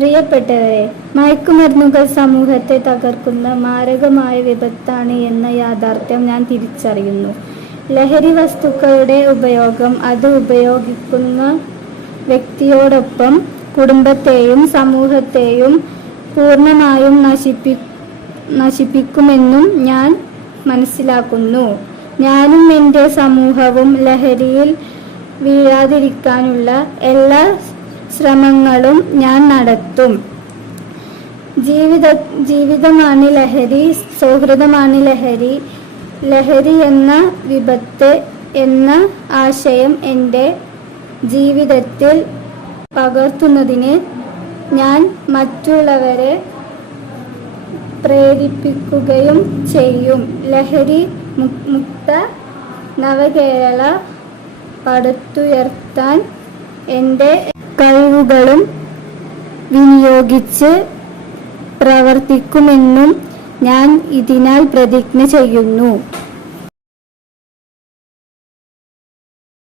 പ്രിയപ്പെട്ടവരെ, മയക്കുമരുന്നുകൾ സമൂഹത്തെ തകർക്കുന്ന മാരകമായ വിപത്താണ് എന്ന യാഥാർത്ഥ്യം ഞാൻ തിരിച്ചറിയുന്നു. ലഹരി വസ്തുക്കളുടെ ഉപയോഗം അത് ഉപയോഗിക്കുന്ന വ്യക്തിയോടൊപ്പം കുടുംബത്തെയും സമൂഹത്തെയും പൂർണ്ണമായും നശിപ്പിക്കുമെന്നും ഞാൻ മനസ്സിലാക്കുന്നു. ഞാനും എൻ്റെ സമൂഹവും ലഹരിയിൽ വീഴാതിരിക്കാനുള്ള എല്ലാ ശ്രമങ്ങളും ഞാൻ നടത്തും. ജീവിതമാണ് ലഹരി, സൗഹൃദമാണ് ലഹരി. ലഹരി എന്ന വിപത്ത് എന്ന ആശയം എൻ്റെ ജീവിതത്തിൽ പകർത്തുന്നതിന് ഞാൻ മറ്റുള്ളവരെ പ്രേരിപ്പിക്കുകയും ചെയ്യും. ലഹരി മുക്ത നവകേരള പടുത്തുയർത്താൻ എൻ്റെ കഴിവുകളും വിനിയോഗിച്ച് പ്രവർത്തിക്കുമെന്നും ഞാൻ ഇതിനാൽ പ്രതിജ്ഞ ചെയ്യുന്നു.